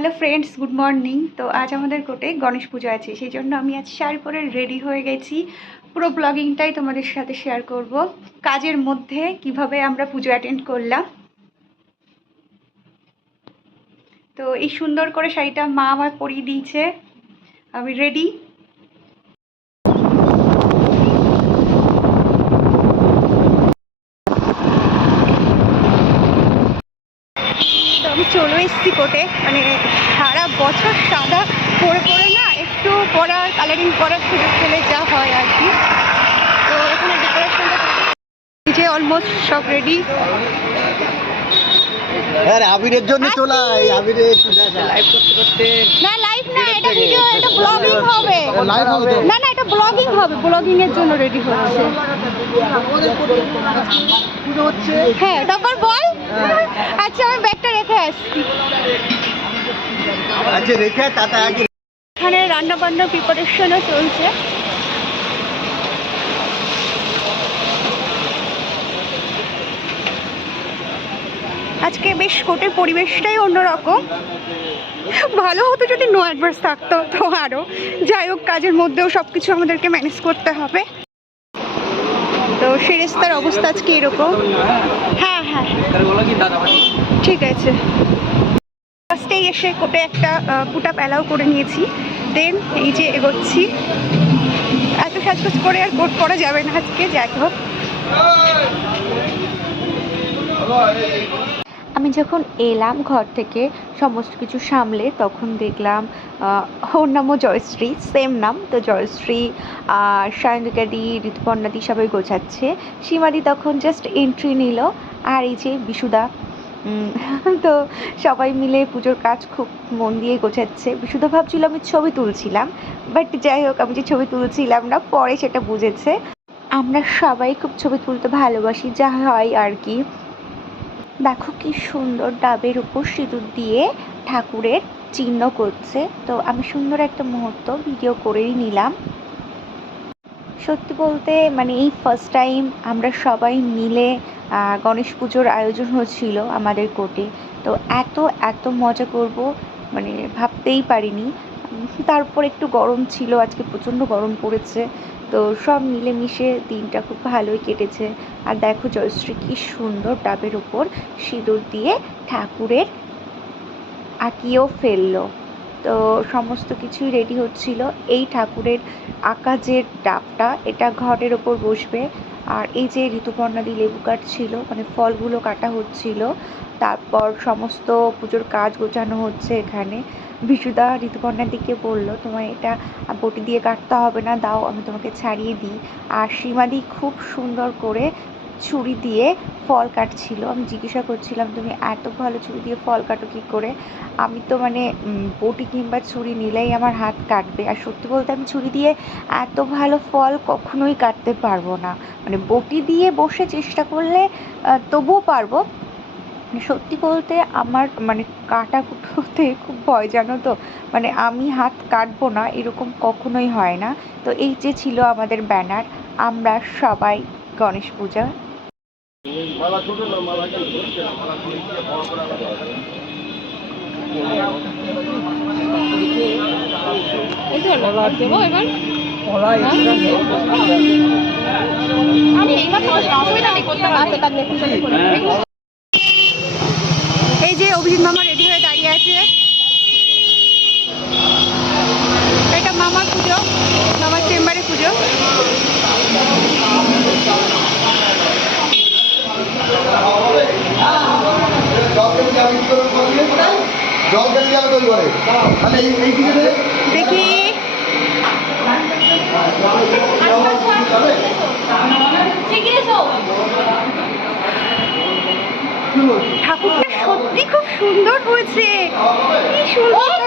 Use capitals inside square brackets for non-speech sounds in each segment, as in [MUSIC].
Hello friends good morning তো আজ আমাদের কোটে গণেশ পুজো আছে, সেই জন্য আমি আজ শাড়ি পরে রেডি হয়ে গেছি। পুরো ব্লগিংটাই তোমাদের সাথে শেয়ার করব। কাজের মধ্যে কীভাবে আমরা পুজো অ্যাটেন্ড করলাম। তো এই সুন্দর করে শাড়িটা মা আমার পরিয়ে দিয়েছে। আমি রেডি তো আমি চলে এসেছি কোটে মানে সারা বছর সাদা পরে পরে না একটু পরার কালারিং করার সুযোগ পেলে যা হয় আর কি তো এখানে ডেকোরেশনটা অলমোস্ট সব রেডি আরে আবিরের জন্য চলা এই আবিরে লাইভ করতে করতে না লাইভ না এটা ভিডিও এটা ব্লগিং হবে। লাইভ হবে না না এটা ব্লগিং হবে। ব্লগিং এর জন্য রেডি হচ্ছে। হ্যাঁ তারপর বল। আচ্ছা আমি ব্যাগটা রেখে আসছি। আচ্ছা রেখে তাতা আগে এখানে রান্না বান্নার প্রিপারেশনও চলছে। আজকে বেশ কোটের পরিবেশটাই অন্যরকম। ভালো হতো যদি নো অ্যাডভার্স থাকতো তো আরও যাই হোক, কাজের মধ্যেও সব কিছু আমাদেরকে ম্যানেজ করতে হবে। তো সে রেস্তার অবস্থা আজকে এরকম। হ্যাঁ হ্যাঁ। ঠিক আছে। ফার্স্টেই এসে কোটে একটা পুটা প্যালাও করে নিয়েছি। দেন এই যে এগোচ্ছি। এত সাজগোজ করে আর কোট পরা যাবে না আজকে, যাই হোক। আমি যখন এলাম ঘর থেকে সমস্ত কিছু সামলে, তখন দেখলাম ওর নামও জয়শ্রী সেম নাম। তো জয়শ্রী আর সায়ন্তিকাদি ঋতুপর্ণাদি সবাই গোছাচ্ছে। সীমাদি তখন জাস্ট এন্ট্রি নিল। আর এই যে বিশুদা [LAUGHS] তো সবাই মিলে পুজোর কাজ খুব মন দিয়ে গোছাচ্ছে। বিশুদা ভাবছিল আমি ছবি তুলছিলাম বাট যাই হোক, আমি যে ছবি তুলছিলাম না, পরে সেটা বুঝেছে। আমরা সবাই খুব ছবি তুলতে ভালোবাসি, যা হয় আর কি। দেখো কি সুন্দর ডাবের উপর সিঁদুর দিয়ে ঠাকুরের চিহ্ন করছে। তো আমি সুন্দর একটা মুহূর্ত ভিডিও করেই নিলাম। সত্যি বলতে মানে এই ফার্স্ট টাইম আমরা সবাই মিলে গণেশ পুজোর আয়োজন হচ্ছিল আমাদের কোর্টে। তো এত এত মজা করব মানে ভাবতেই পারিনি। তারপর একটু গরম ছিল, আজকে প্রচণ্ড গরম পড়েছে। তো সব মিলেমিশে দিনটা খুব ভালোই কেটেছে। আর দেখো জয়শ্রী কি সুন্দর ডাবের ওপর সিঁদুর দিয়ে ঠাকুরের আঁকিয়েও ফেলল। তো সমস্ত কিছুই রেডি হচ্ছিল। এই ঠাকুরের আঁকা যে ডাবটা, এটা ঘটের ওপর বসবে। আর এই যে ঋতুপর্ণাদি লেবু কাটছিল মানে ফলগুলো কাটা হচ্ছিল, তারপর সমস্ত পুজোর কাজ গোছানো হচ্ছে এখানে। বিশুদা ঋতুপর্ণার দিকে বলল তোমার এটা বটি দিয়ে কাটতে হবে না, দাও, আমি তোমাকে ছাড়িয়ে দিই। আর সীমাদি খুব সুন্দর করে ছুরি দিয়ে ফল কাটছিল। আমি জিজ্ঞাসা করছিলাম, তুমি এত ভালো ছুরি দিয়ে ফল কাটো কী করে? আমি তো মানে বটি কিংবা ছুরি নিলেই আমার হাত কাটবে। আর সত্যি বলতে আমি ছুরি দিয়ে এত ভালো ফল কখনোই কাটতে পারব না। মানে বটি দিয়ে বসে চেষ্টা করলে তবুও পারব সত্যি বলতে আমার মানে কাটা কুটোতে খুব ভয় জানো তো? মানে আমি হাত কাটবো না এরকম কখনোই হয় না। তো এই যে ছিল আমাদের ব্যানার আমরা সবাই গণেশ পূজা। এই তো না রড দেবো এবার। আমি এইবার অসুবিধা নেই করতে অভিজিৎ মামা রেডি হয়ে দাঁড়িয়ে আছে। এটা মামার পুজো মামার চেম্বারে পুজো। দেখি ঠাকুরটা সত্যি খুব সুন্দর হয়েছে কি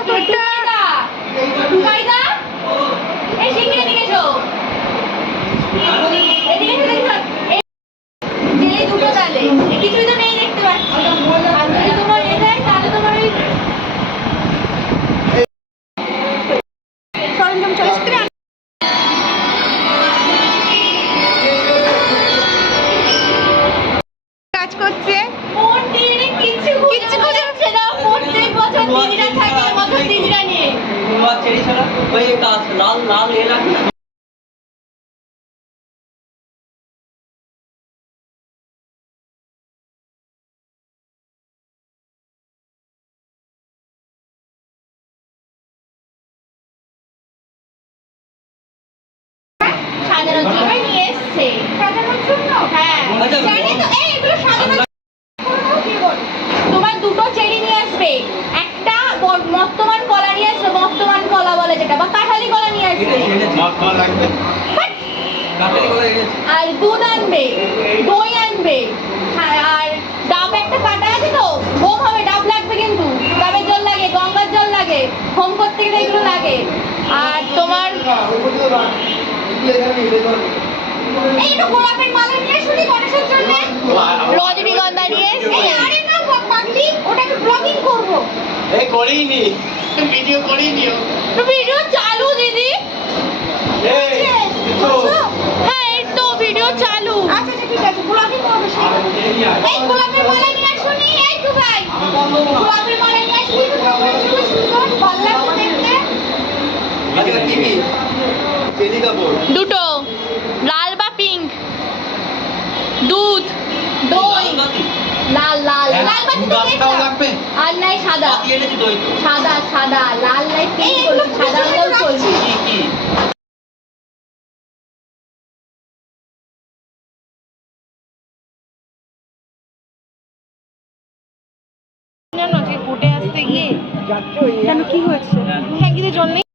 দুটো চেরি নিয়ে আসবে একটা মর্তমান কলা নিয়ে আসবে মর্তমান কলা বলে যেটা বা কাঁঠালি কলা নিয়ে আসবে আর দুধ আনবে দই আনবে আর আর ডাব একটা কাটা আছে তো হোম হবে ডাব লাগবে কিন্তু ডাবের জল লাগে গঙ্গার জল লাগে হোম করতে গেলে এগুলো লাগে আর তোমার রজনীগন্ধা নিয়ে করিনি। ভিডিও করিনি ভিডিও চালু দিদি। হ্যাঁ এই তো ভিডিও চালু। আচ্ছা আচ্ছা ঠিক আছে গোলাপি করবে এই গোলাপের মালা নিয়ে আসুনি এই তো ভাই। গোলাপের মালা নিয়ে আসুনি সুন্দর সুন্দর ভালো লাগছে দেখতে আচ্ছা কি কি চেলি কাপড় দুটো লাল বা পিঙ্ক দুধ দই লাল লাল গাছটাও লাগবে? আর নাই সাদা। সাদা সাদা লাল নাই পিঙ্ক সাদা কি কি? আসতে গিয়ে কেন কি হয়েছে নেই?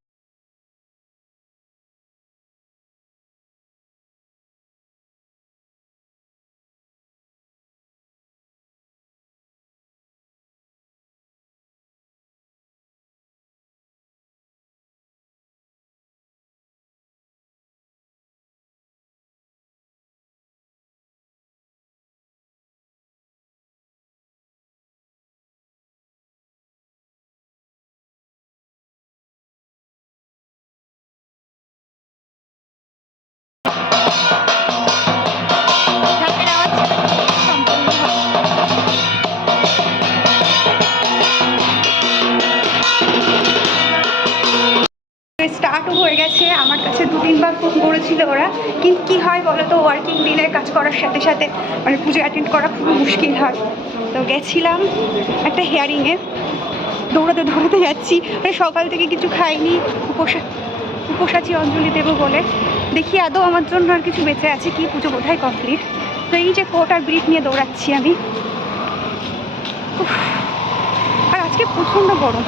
করার সাথে সাথে মানে পুজো অ্যাটেন্ড করা খুব মুশকিল হয়। তো গেছিলাম একটা হেয়ারিংয়ে দৌড়াতে দৌড়াতে যাচ্ছি। মানে সকাল থেকে কিছু খাইনি। উপোস উপোস আছি অঞ্জলি দেবো বলে। দেখি আদৌ আমার জন্য আর কিছু বেঁচে আছে কি? পুজো বোধহয় কমপ্লিট তো এই যে কোট আর ব্রিফ নিয়ে দৌড়াচ্ছি আমি। আর আজকে প্রচণ্ড গরম।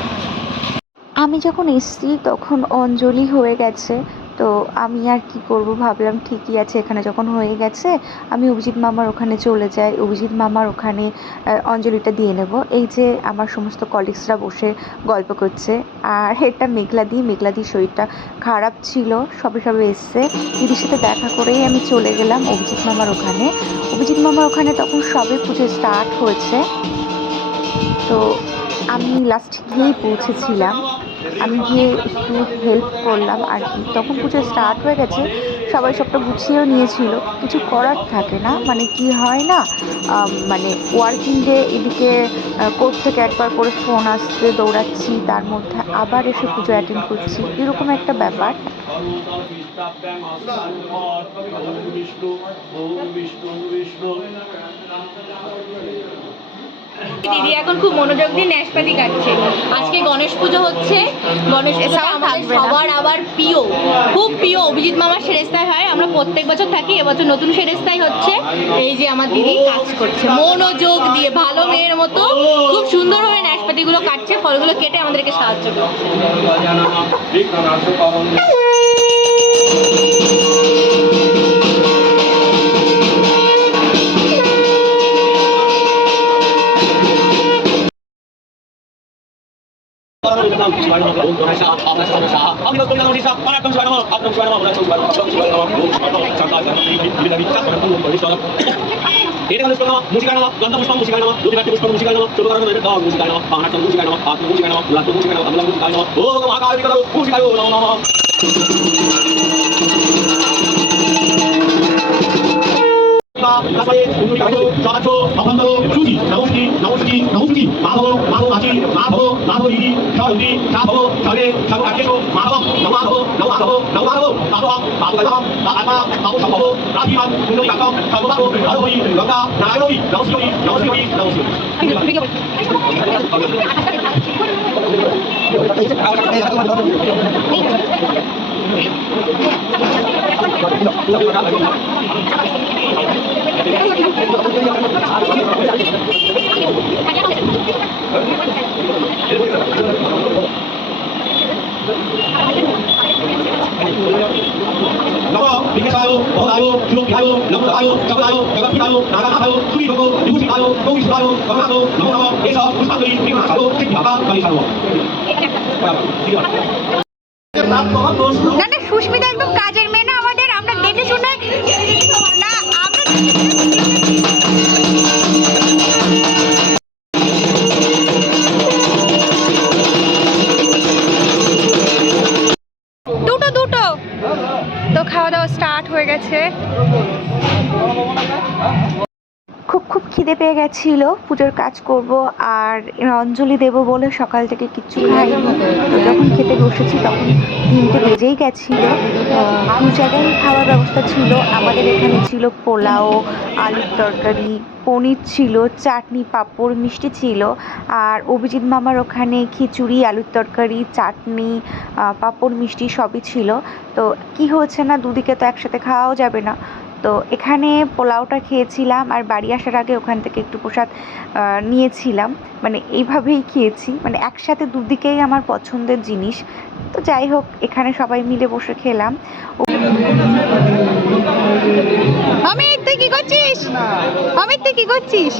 আমি যখন এসছি তখন অঞ্জলি হয়ে গেছে। তো আমি আর কি করব ভাবলাম ঠিকই আছে, এখানে যখন হয়ে গেছে আমি অভিজিৎ মামার ওখানে চলে যাই। অভিজিৎ মামার ওখানে অঞ্জলিটা দিয়ে নেব। এই যে আমার সমস্ত কলিগসরা বসে গল্প করছে। আর এটা মেঘলাদি, মেঘলাদির শরীরটা খারাপ ছিল, সবে সবে এসছে। দিদির সাথে দেখা করেই আমি চলে গেলাম অভিজিৎ মামার ওখানে। অভিজিৎ মামার ওখানে তখন সবে পুজো স্টার্ট হয়েছে। তো আমি লাস্ট গিয়েই পৌঁছেছিলাম। আমি গিয়ে একটু হেল্প করলাম আর কি। তখন পুজো স্টার্ট হয়ে গেছে, সবাই সবটা গুছিয়েও নিয়েছিল। কিছু করার থাকে না মানে কি হয় না মানে ওয়ার্কিং ডে এদিকে কোর্ট থেকে একবার করে ফোন আসতে দৌড়াচ্ছি, তার মধ্যে আবার এসে পুজো অ্যাটেন্ড করছি, এরকম একটা ব্যাপার। দিদি এখন খুব মনোযোগ দিয়ে ন্যাশপাতি কাটছে। আজকে গণেশ পুজো হচ্ছে। গণেশ পুজো আমাদের সবার আবার প্রিয়। খুব প্রিয়। অভিজিৎ মামার সেরেস্তায় হয়। আমরা প্রত্যেক বছর থাকি। এবছর নতুন সেরেস্তায় হচ্ছে। এই যে আমার দিদি কাজ করছে। মনোযোগ দিয়ে ভালো মেয়ের মতো খুব সুন্দরভাবে ন্যাশপাতিগুলো কাটছে। ফলগুলো কেটে আমাদেরকে সাহায্য করছে। এটা হলো প্রণাম মুশিকায় নামা গন্ধ পুষ্পম মুশিকায় নামা দুটি ব্যক্তি পুষ্পম মুশিকায় নামা ছোট কারণে মেরে দাও মুশিকায় নামা পাহাড় চন্দ্র মুশিকায় নামা আত্ম মুশিকায় 老司机，老司机，老司机，马坡，马坡打车，马坡，马坡滴滴，小滴滴，小跑，小车，小打车车，马坡，老马坡，老马坡，老马坡，马坡，马坡大坡，马坡，马坡小跑坡，马蹄弯，红灯亮灯，小跑马坡，马坡滴滴，老家，哪个老司机，老司机，老司机，老司机。এসব পুষ্পাঞ্জলি বিমা খাব ঠিক ঢাকা কালী খাব না না সুস্মিতা একদম কাজের মেয়ে না আমাদের আমরা দেখে শুনে না আমরা গেছিল পুজোর কাজ করব আর অঞ্জলি দেব বলে সকাল থেকে কিচ্ছু খাই যখন খেতে বসেছি তখন তিনটে বেজেই গেছিল। দু জায়গায় খাওয়ার ব্যবস্থা ছিল। আমাদের এখানে ছিল পোলাও, আলুর তরকারি, পনির ছিল, চাটনি, পাঁপড়, মিষ্টি ছিল। আর অভিজিৎ মামার ওখানে খিচুড়ি, আলুর তরকারি, চাটনি পাঁপড়, মিষ্টি সবই ছিল। তো কি হয়েছে না, দুদিকে তো একসাথে খাওয়াও যাবে না। তো এখানে পোলাওটা খেয়েছিলাম আর বাড়ি আসার আগে ওখান থেকে একটু প্রসাদ নিয়েছিলাম। মানে এইভাবেই খেয়েছি। মানে একসাথে দুদিকেই আমার পছন্দের জিনিস। তো যাই হোক, এখানে সবাই মিলে বসে খেলাম। করছিস?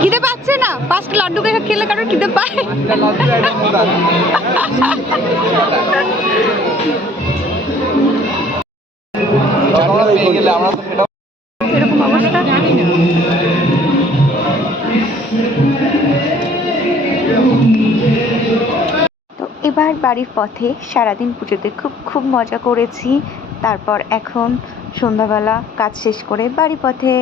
খিদে পাচ্ছে না? পাঁচটা লাড্ডু খেলে কারোর খিদে পায়? এবার বাড়ির পথে সারাদিন পুজোতে খুব খুব মজা করেছি। তারপর এখন সন্ধ্যাবেলা কাজ শেষ করে বাড়ি পথে